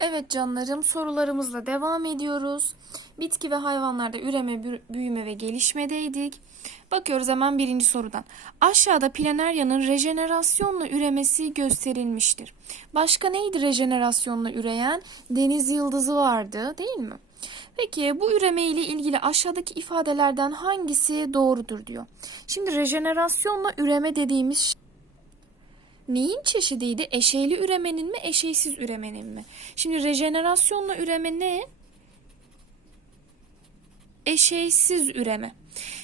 Evet canlarım sorularımızla devam ediyoruz. Bitki ve hayvanlarda üreme, bü- büyüme ve gelişmedeydik. Bakıyoruz hemen birinci sorudan. Aşağıda Planaria'nın rejenerasyonla üremesi gösterilmiştir. Başka neydi rejenerasyonla üreyen? Deniz yıldızı vardı değil mi? Peki bu üreme ile ilgili aşağıdaki ifadelerden hangisi doğrudur diyor. Şimdi rejenerasyonla üreme dediğimiz Neyin çeşidiydi? Eşeyli üremenin mi, eşeysiz üremenin mi? Şimdi rejenerasyonla üreme ne? Eşeysiz üreme.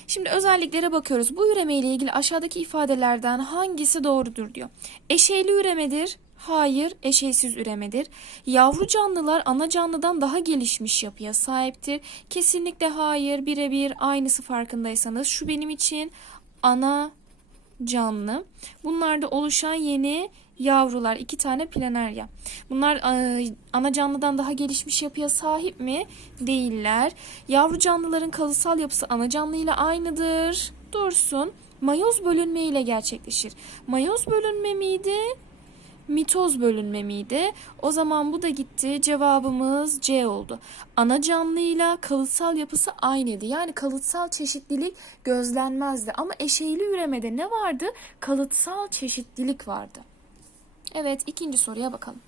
Şimdi özelliklere bakıyoruz. Bu üreme ile ilgili aşağıdaki ifadelerden hangisi doğrudur diyor. Eşeyli üremedir. Hayır, eşeysiz üremedir. Yavru canlılar ana canlıdan daha gelişmiş yapıya sahiptir. Kesinlikle hayır, birebir aynısı farkındaysanız. Şu benim için ana canlı. Bunlarda oluşan yeni yavrular, iki tane planerya. Bunlar e, ana canlıdan daha gelişmiş yapıya sahip mi? Değiller. Yavru canlıların kalıtsal yapısı ana canlı ile aynıdır. Dursun. Mayoz bölünme ile gerçekleşir. Mayoz bölünme miydi? Mitoz bölünme miydi? O zaman bu da gitti. Cevabımız C oldu. Ana canlıyla kalıtsal yapısı aynıydı. Yani kalıtsal çeşitlilik gözlenmezdi. Ama eşeyli üremede ne vardı? Kalıtsal çeşitlilik vardı. Evet ikinci soruya bakalım.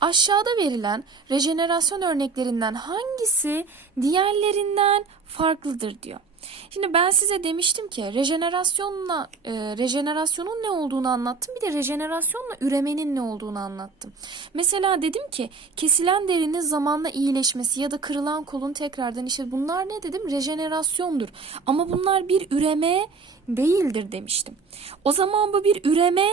Aşağıda verilen rejenerasyon örneklerinden hangisi diğerlerinden farklıdır diyor. Şimdi ben size demiştim ki rejenerasyonla e, rejenerasyonun ne olduğunu anlattım. Bir de rejenerasyonla üremenin ne olduğunu anlattım. Mesela dedim ki kesilen derinin zamanla iyileşmesi ya da kırılan kolun tekrardan işte bunlar ne dedim? Rejenerasyondur. Ama bunlar bir üreme değildir demiştim. O zaman bu bir üreme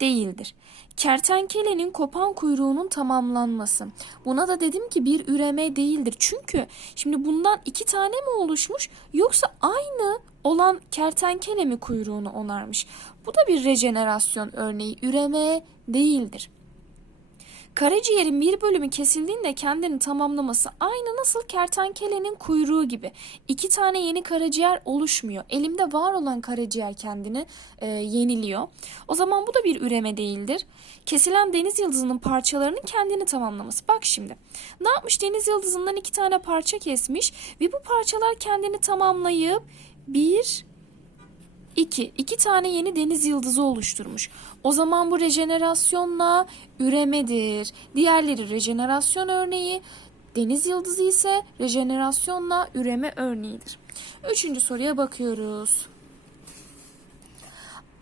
değildir. Kertenkelenin kopan kuyruğunun tamamlanması. Buna da dedim ki bir üreme değildir. Çünkü şimdi bundan iki tane mi oluşmuş yoksa aynı olan kertenkele mi kuyruğunu onarmış? Bu da bir rejenerasyon örneği. Üreme değildir. Karaciğerin bir bölümü kesildiğinde kendini tamamlaması aynı nasıl kertenkelenin kuyruğu gibi. İki tane yeni karaciğer oluşmuyor. Elimde var olan karaciğer kendini e, yeniliyor. O zaman bu da bir üreme değildir. Kesilen deniz yıldızının parçalarının kendini tamamlaması. Bak şimdi. Ne yapmış deniz yıldızından iki tane parça kesmiş ve bu parçalar kendini tamamlayıp bir 2. İki tane yeni deniz yıldızı oluşturmuş. O zaman bu rejenerasyonla üremedir. Diğerleri rejenerasyon örneği, deniz yıldızı ise rejenerasyonla üreme örneğidir. Üçüncü soruya bakıyoruz.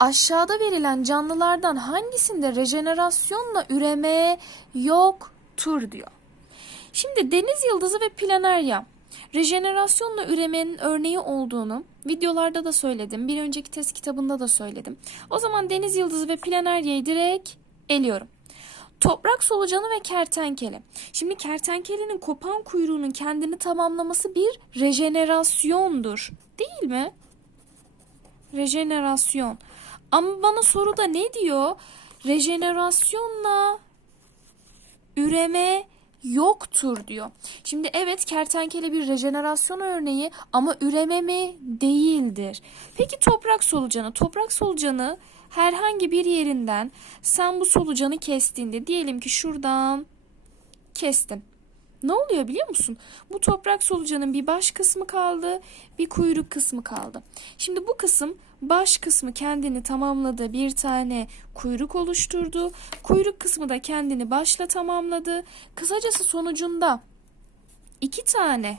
Aşağıda verilen canlılardan hangisinde rejenerasyonla üreme yoktur diyor. Şimdi deniz yıldızı ve planerya rejenerasyonla üremenin örneği olduğunu videolarda da söyledim. Bir önceki test kitabında da söyledim. O zaman deniz yıldızı ve planeryayı direkt eliyorum. Toprak solucanı ve kertenkele. Şimdi kertenkelenin kopan kuyruğunun kendini tamamlaması bir rejenerasyondur. Değil mi? Rejenerasyon. Ama bana soruda ne diyor? Rejenerasyonla üreme yoktur diyor. Şimdi evet kertenkele bir rejenerasyon örneği ama üreme mi değildir. Peki toprak solucanı, toprak solucanı herhangi bir yerinden sen bu solucanı kestiğinde diyelim ki şuradan kestin. Ne oluyor biliyor musun? Bu toprak solucanın bir baş kısmı kaldı, bir kuyruk kısmı kaldı. Şimdi bu kısım baş kısmı kendini tamamladı, bir tane kuyruk oluşturdu. Kuyruk kısmı da kendini başla tamamladı. Kısacası sonucunda iki tane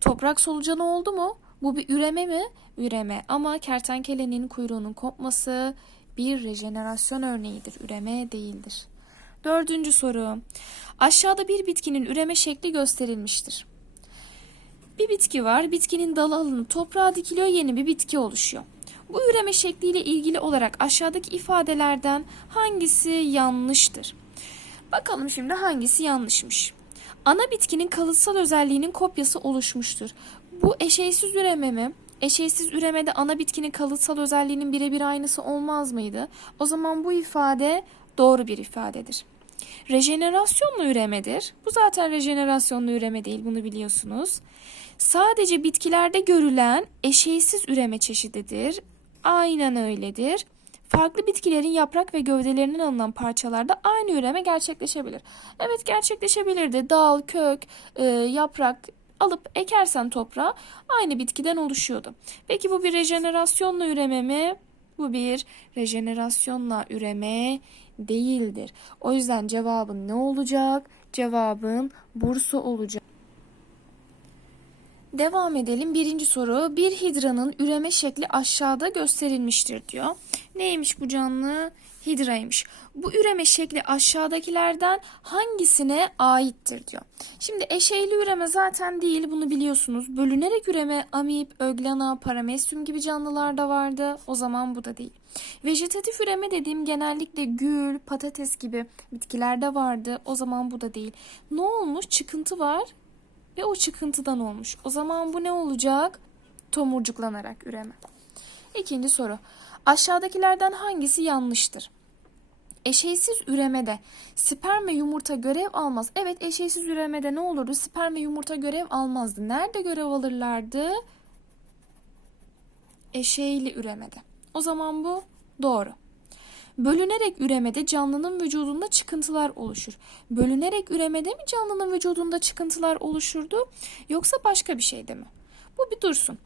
toprak solucanı oldu mu? Bu bir üreme mi? Üreme. Ama kertenkelenin kuyruğunun kopması bir rejenerasyon örneğidir. Üreme değildir. Dördüncü soru. Aşağıda bir bitkinin üreme şekli gösterilmiştir. Bir bitki var. Bitkinin dalı alınıp toprağa dikiliyor. Yeni bir bitki oluşuyor. Bu üreme şekliyle ilgili olarak aşağıdaki ifadelerden hangisi yanlıştır? Bakalım şimdi hangisi yanlışmış. Ana bitkinin kalıtsal özelliğinin kopyası oluşmuştur. Bu eşeysiz üreme mi? Eşeysiz üremede ana bitkinin kalıtsal özelliğinin birebir aynısı olmaz mıydı? O zaman bu ifade doğru bir ifadedir. Rejenerasyonla üremedir. Bu zaten rejenerasyonla üreme değil bunu biliyorsunuz. Sadece bitkilerde görülen eşeysiz üreme çeşididir. Aynen öyledir. farklı bitkilerin yaprak ve gövdelerinden alınan parçalarda aynı üreme gerçekleşebilir. Evet gerçekleşebilirdi. Dal, kök, e, yaprak alıp ekersen toprağa aynı bitkiden oluşuyordu. Peki bu bir rejenerasyonla üreme mi? Bu bir rejenerasyonla üreme değildir. O yüzden cevabın ne olacak? Cevabın Bursa olacak. Devam edelim. Birinci soru. Bir hidranın üreme şekli aşağıda gösterilmiştir diyor. Neymiş bu canlı? Hidraymış. Bu üreme şekli aşağıdakilerden hangisine aittir diyor. Şimdi eşeyli üreme zaten değil bunu biliyorsunuz. Bölünerek üreme amip, öglana, paramesyum gibi canlılarda vardı. O zaman bu da değil. Vejetatif üreme dediğim genellikle gül, patates gibi bitkilerde vardı. O zaman bu da değil. Ne olmuş? Çıkıntı var ve o çıkıntıdan olmuş. O zaman bu ne olacak? Tomurcuklanarak üreme. İkinci soru. Aşağıdakilerden hangisi yanlıştır? Eşeysiz üremede sperm ve yumurta görev almaz. Evet eşeysiz üremede ne olurdu? Sperm ve yumurta görev almazdı. Nerede görev alırlardı? Eşeyli üremede. O zaman bu doğru. Bölünerek üremede canlının vücudunda çıkıntılar oluşur. Bölünerek üremede mi canlının vücudunda çıkıntılar oluşurdu yoksa başka bir şeyde mi? Bu bir dursun.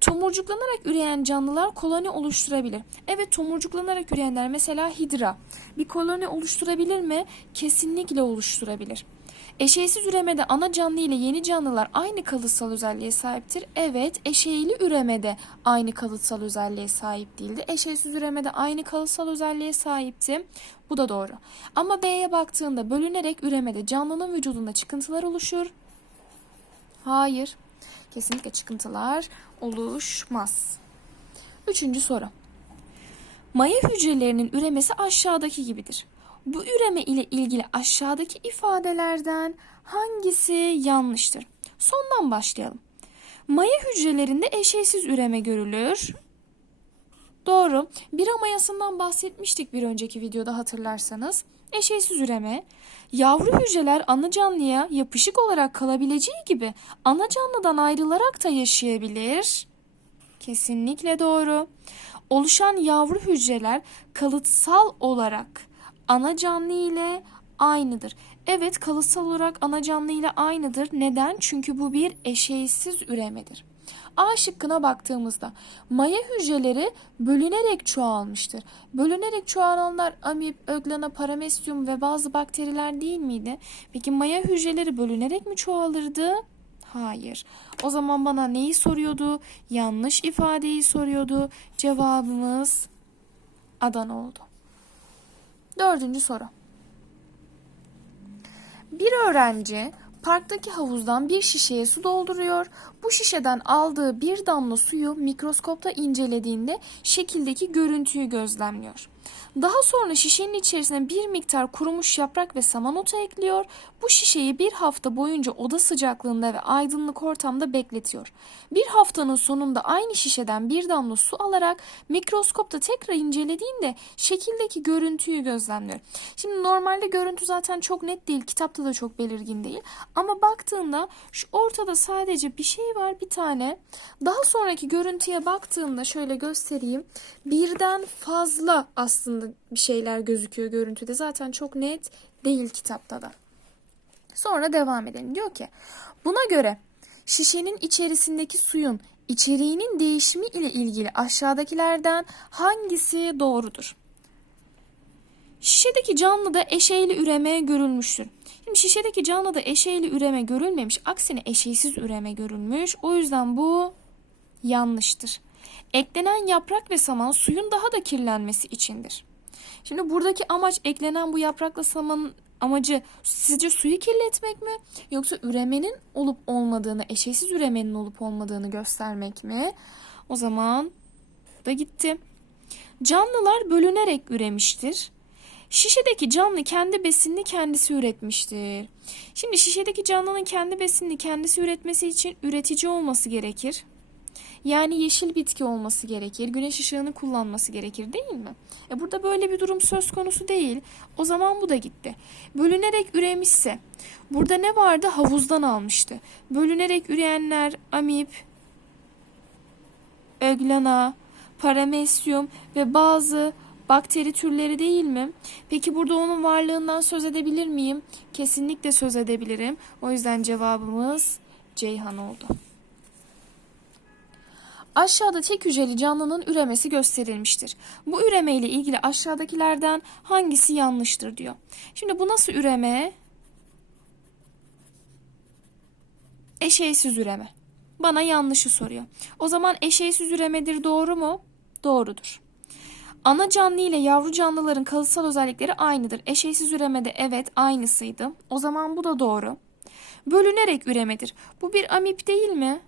Tomurcuklanarak üreyen canlılar koloni oluşturabilir. Evet tomurcuklanarak üreyenler mesela hidra bir koloni oluşturabilir mi? Kesinlikle oluşturabilir. Eşeysiz üremede ana canlı ile yeni canlılar aynı kalıtsal özelliğe sahiptir. Evet, eşeyli üremede aynı kalıtsal özelliğe sahip değildi. Eşeysiz üremede aynı kalıtsal özelliğe sahipti. Bu da doğru. Ama B'ye baktığında bölünerek üremede canlının vücudunda çıkıntılar oluşur. Hayır. Kesinlikle çıkıntılar oluşmaz. Üçüncü soru. Maya hücrelerinin üremesi aşağıdaki gibidir. Bu üreme ile ilgili aşağıdaki ifadelerden hangisi yanlıştır? Sondan başlayalım. Maya hücrelerinde eşeysiz üreme görülür. Doğru. Bira mayasından bahsetmiştik bir önceki videoda hatırlarsanız. Eşeysiz üreme. Yavru hücreler ana canlıya yapışık olarak kalabileceği gibi ana canlıdan ayrılarak da yaşayabilir. Kesinlikle doğru. Oluşan yavru hücreler kalıtsal olarak ana canlı ile aynıdır. Evet kalıtsal olarak ana canlı ile aynıdır. Neden? Çünkü bu bir eşeysiz üremedir. A şıkkına baktığımızda maya hücreleri bölünerek çoğalmıştır. Bölünerek çoğalanlar amip, öglana, paramesyum ve bazı bakteriler değil miydi? Peki maya hücreleri bölünerek mi çoğalırdı? Hayır. O zaman bana neyi soruyordu? Yanlış ifadeyi soruyordu. Cevabımız Adana oldu. Dördüncü soru. Bir öğrenci parktaki havuzdan bir şişeye su dolduruyor. Bu şişeden aldığı bir damla suyu mikroskopta incelediğinde şekildeki görüntüyü gözlemliyor. Daha sonra şişenin içerisine bir miktar kurumuş yaprak ve saman otu ekliyor. Bu şişeyi bir hafta boyunca oda sıcaklığında ve aydınlık ortamda bekletiyor. Bir haftanın sonunda aynı şişeden bir damla su alarak mikroskopta tekrar incelediğinde şekildeki görüntüyü gözlemliyor. Şimdi normalde görüntü zaten çok net değil, kitapta da çok belirgin değil. Ama baktığında şu ortada sadece bir şey var bir tane. Daha sonraki görüntüye baktığımda şöyle göstereyim. Birden fazla aslında bir şeyler gözüküyor görüntüde. Zaten çok net değil kitapta da. Sonra devam edelim. Diyor ki buna göre şişenin içerisindeki suyun içeriğinin değişimi ile ilgili aşağıdakilerden hangisi doğrudur? Şişedeki canlıda eşeyli üreme görülmüştür. Şimdi şişedeki canlıda eşeyli üreme görülmemiş. Aksine eşeysiz üreme görülmüş. O yüzden bu yanlıştır. Eklenen yaprak ve saman suyun daha da kirlenmesi içindir. Şimdi buradaki amaç eklenen bu yaprakla samanın amacı sizce suyu kirletmek mi yoksa üremenin olup olmadığını, eşeğsiz üremenin olup olmadığını göstermek mi? O zaman da gitti. Canlılar bölünerek üremiştir. Şişedeki canlı kendi besinini kendisi üretmiştir. Şimdi şişedeki canlının kendi besinini kendisi üretmesi için üretici olması gerekir. Yani yeşil bitki olması gerekir, güneş ışığını kullanması gerekir değil mi? E burada böyle bir durum söz konusu değil. O zaman bu da gitti. Bölünerek üremişse, burada ne vardı? Havuzdan almıştı. Bölünerek üreyenler amip, öglana, paramesyum ve bazı bakteri türleri değil mi? Peki burada onun varlığından söz edebilir miyim? Kesinlikle söz edebilirim. O yüzden cevabımız Ceyhan oldu. Aşağıda tek hücreli canlının üremesi gösterilmiştir. Bu üreme ile ilgili aşağıdakilerden hangisi yanlıştır diyor. Şimdi bu nasıl üreme? Eşeysiz üreme. Bana yanlışı soruyor. O zaman eşeysiz üremedir doğru mu? Doğrudur. Ana canlı ile yavru canlıların kalıtsal özellikleri aynıdır. Eşeysiz üremede evet aynısıydı. O zaman bu da doğru. Bölünerek üremedir. Bu bir amip değil mi?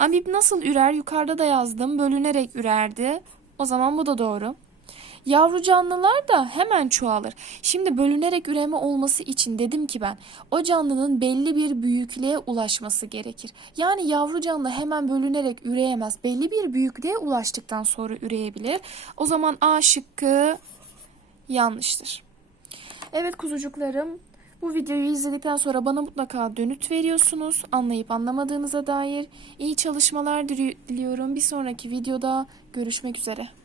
Amip nasıl ürer? Yukarıda da yazdım. Bölünerek ürerdi. O zaman bu da doğru. Yavru canlılar da hemen çoğalır. Şimdi bölünerek üreme olması için dedim ki ben o canlının belli bir büyüklüğe ulaşması gerekir. Yani yavru canlı hemen bölünerek üreyemez. Belli bir büyüklüğe ulaştıktan sonra üreyebilir. O zaman A şıkkı yanlıştır. Evet kuzucuklarım bu videoyu izledikten sonra bana mutlaka dönüt veriyorsunuz. Anlayıp anlamadığınıza dair iyi çalışmalar diliyorum. Bir sonraki videoda görüşmek üzere.